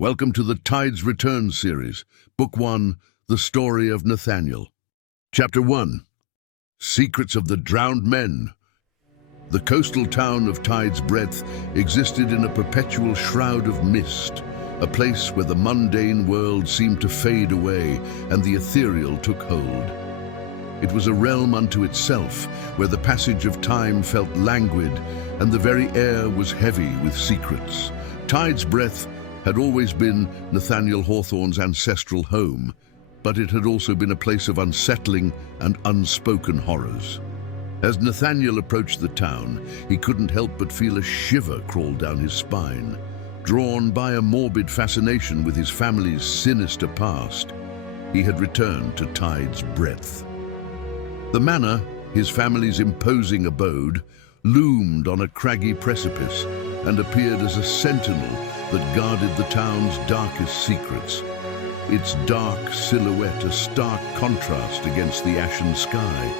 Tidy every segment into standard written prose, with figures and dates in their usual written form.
Welcome to the Tides Return series, Book 1, The Story of Nathaniel. Chapter 1, Secrets of the Drowned Men. The coastal town of Tide's Breadth existed in a perpetual shroud of mist, a place where the mundane world seemed to fade away and the ethereal took hold. It was a realm unto itself, where the passage of time felt languid and the very air was heavy with secrets. Tide's Breadth had always been Nathaniel Hawthorne's ancestral home, but it had also been a place of unsettling and unspoken horrors. As Nathaniel approached the town, he couldn't help but feel a shiver crawl down his spine. Drawn by a morbid fascination with his family's sinister past, he had returned to Tide's Breadth. The manor, his family's imposing abode, loomed on a craggy precipice and appeared as a sentinel that guarded the town's darkest secrets. Its dark silhouette a stark contrast against the ashen sky.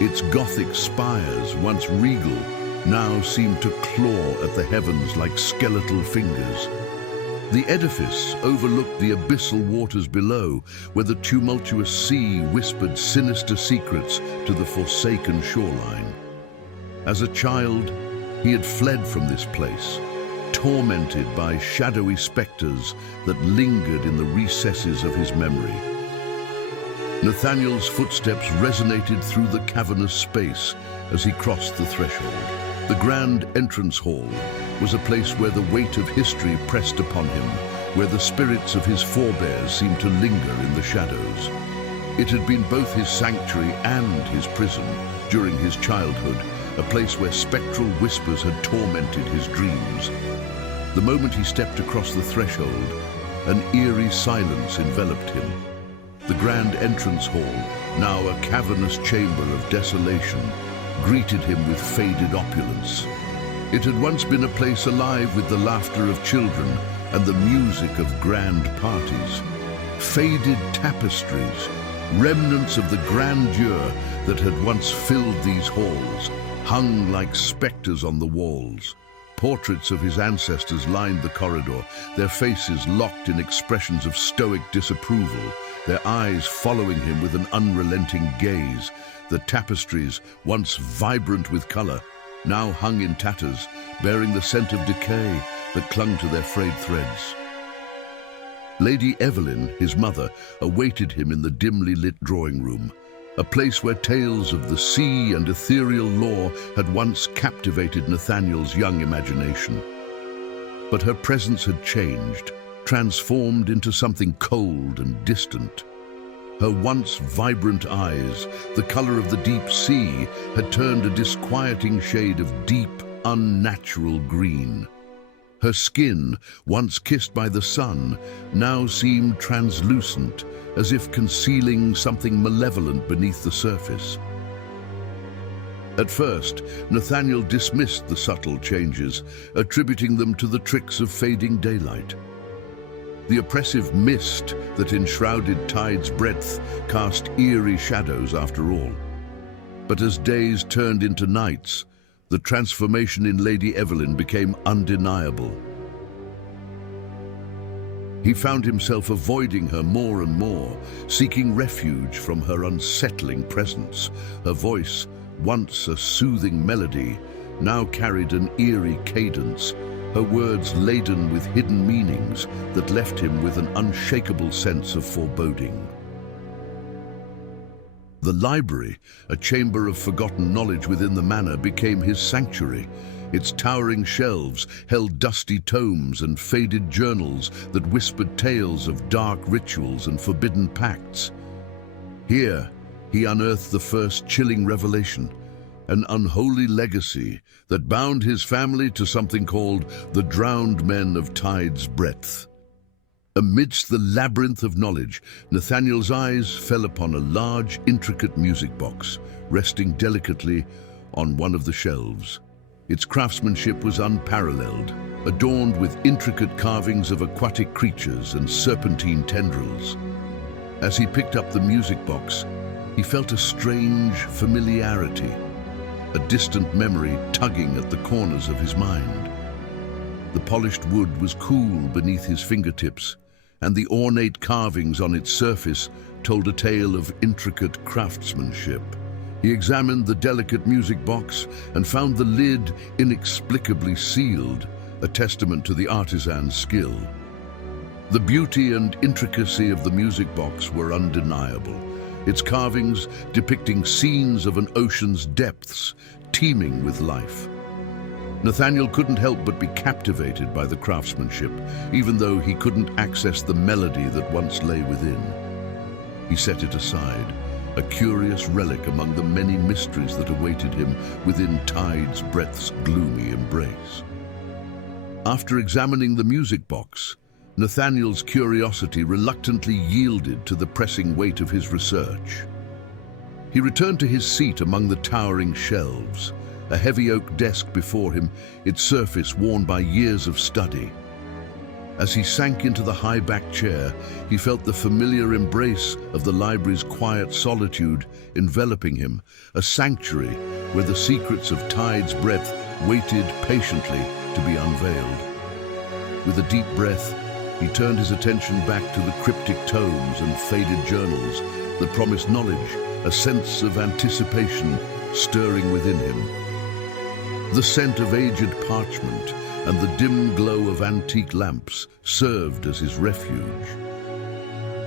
Its Gothic spires, once regal, now seemed to claw at the heavens like skeletal fingers. The edifice overlooked the abyssal waters below, where the tumultuous sea whispered sinister secrets to the forsaken shoreline. As a child, he had fled from this place, tormented by shadowy specters that lingered in the recesses of his memory. Nathaniel's footsteps resonated through the cavernous space as he crossed the threshold. The grand entrance hall was a place where the weight of history pressed upon him, where the spirits of his forebears seemed to linger in the shadows. It had been both his sanctuary and his prison during his childhood, a place where spectral whispers had tormented his dreams. The moment he stepped across the threshold, an eerie silence enveloped him. The grand entrance hall, now a cavernous chamber of desolation, greeted him with faded opulence. It had once been a place alive with the laughter of children and the music of grand parties. Faded tapestries, remnants of the grandeur that had once filled these halls, hung like specters on the walls. Portraits of his ancestors lined the corridor, their faces locked in expressions of stoic disapproval, their eyes following him with an unrelenting gaze. The tapestries, once vibrant with color, now hung in tatters, bearing the scent of decay that clung to their frayed threads. Lady Evelyn, his mother, awaited him in the dimly lit drawing room, a place where tales of the sea and ethereal lore had once captivated Nathaniel's young imagination. But her presence had changed, transformed into something cold and distant. Her once vibrant eyes, the color of the deep sea, had turned a disquieting shade of deep, unnatural green. Her skin, once kissed by the sun, now seemed translucent, as if concealing something malevolent beneath the surface. At first, Nathaniel dismissed the subtle changes, attributing them to the tricks of fading daylight. The oppressive mist that enshrouded Tide's Breadth cast eerie shadows after all. But as days turned into nights, the transformation in Lady Evelyn became undeniable. He found himself avoiding her more and more, seeking refuge from her unsettling presence. Her voice, once a soothing melody, now carried an eerie cadence, her words laden with hidden meanings that left him with an unshakable sense of foreboding. The library, a chamber of forgotten knowledge within the manor, became his sanctuary. Its towering shelves held dusty tomes and faded journals that whispered tales of dark rituals and forbidden pacts. Here, he unearthed the first chilling revelation, an unholy legacy that bound his family to something called the Drowned Men of Tide's Breadth. Amidst the labyrinth of knowledge, Nathaniel's eyes fell upon a large, intricate music box, resting delicately on one of the shelves. Its craftsmanship was unparalleled, adorned with intricate carvings of aquatic creatures and serpentine tendrils. As he picked up the music box, he felt a strange familiarity, a distant memory tugging at the corners of his mind. The polished wood was cool beneath his fingertips, and the ornate carvings on its surface told a tale of intricate craftsmanship. He examined the delicate music box and found the lid inexplicably sealed, a testament to the artisan's skill. The beauty and intricacy of the music box were undeniable, its carvings depicting scenes of an ocean's depths, teeming with life. Nathaniel couldn't help but be captivated by the craftsmanship, even though he couldn't access the melody that once lay within. He set it aside, a curious relic among the many mysteries that awaited him within Tide's Breath's gloomy embrace. After examining the music box, Nathaniel's curiosity reluctantly yielded to the pressing weight of his research. He returned to his seat among the towering shelves, a heavy oak desk before him, its surface worn by years of study. As he sank into the high-backed chair, he felt the familiar embrace of the library's quiet solitude enveloping him, a sanctuary where the secrets of Tide's Breath waited patiently to be unveiled. With a deep breath, he turned his attention back to the cryptic tomes and faded journals that promised knowledge, a sense of anticipation stirring within him. The scent of aged parchment and the dim glow of antique lamps served as his refuge.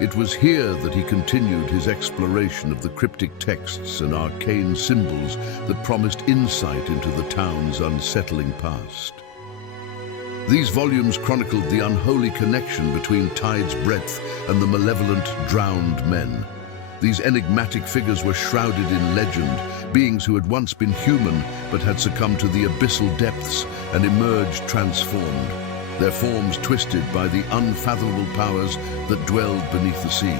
It was here that he continued his exploration of the cryptic texts and arcane symbols that promised insight into the town's unsettling past. These volumes chronicled the unholy connection between Tide's Breath and the malevolent drowned men. These enigmatic figures were shrouded in legend, beings who had once been human but had succumbed to the abyssal depths and emerged transformed, their forms twisted by the unfathomable powers that dwelled beneath the sea.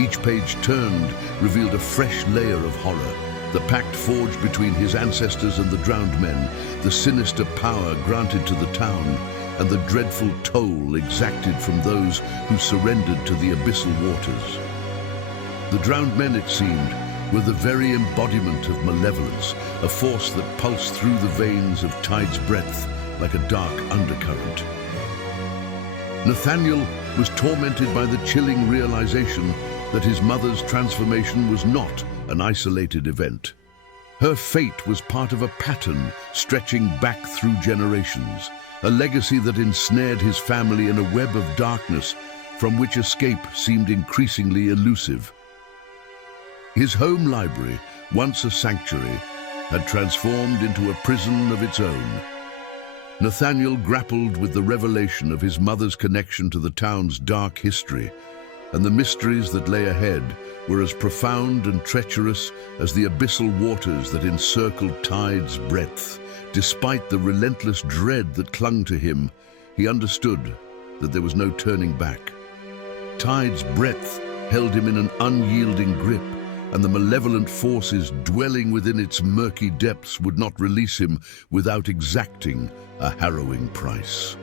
Each page turned revealed a fresh layer of horror, the pact forged between his ancestors and the drowned men, the sinister power granted to the town, and the dreadful toll exacted from those who surrendered to the abyssal waters. The drowned men, it seemed, were the very embodiment of malevolence, a force that pulsed through the veins of Tide's Breath like a dark undercurrent. Nathaniel was tormented by the chilling realization that his mother's transformation was not an isolated event. Her fate was part of a pattern stretching back through generations, a legacy that ensnared his family in a web of darkness from which escape seemed increasingly elusive. His home library, once a sanctuary, had transformed into a prison of its own. Nathaniel grappled with the revelation of his mother's connection to the town's dark history, and the mysteries that lay ahead were as profound and treacherous as the abyssal waters that encircled Tide's Breath. Despite the relentless dread that clung to him, he understood that there was no turning back. Tide's Breath held him in an unyielding grip, and the malevolent forces dwelling within its murky depths would not release him without exacting a harrowing price.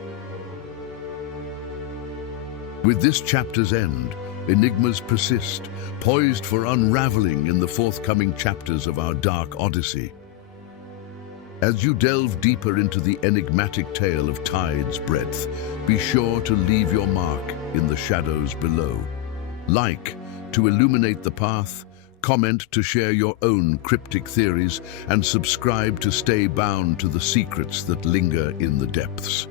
With this chapter's end, enigmas persist, poised for unraveling in the forthcoming chapters of our dark odyssey. As you delve deeper into the enigmatic tale of Tide's Breath, be sure to leave your mark in the shadows below. Like to illuminate the path, comment to share your own cryptic theories, and subscribe to stay bound to the secrets that linger in the depths.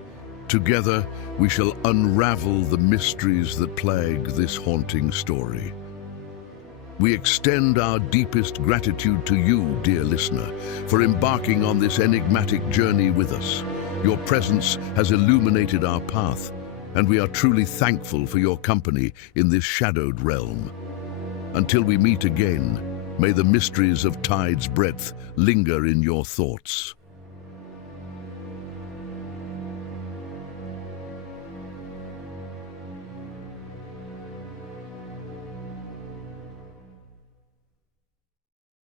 Together, we shall unravel the mysteries that plague this haunting story. We extend our deepest gratitude to you, dear listener, for embarking on this enigmatic journey with us. Your presence has illuminated our path, and we are truly thankful for your company in this shadowed realm. Until we meet again, may the mysteries of Tide's Breath linger in your thoughts.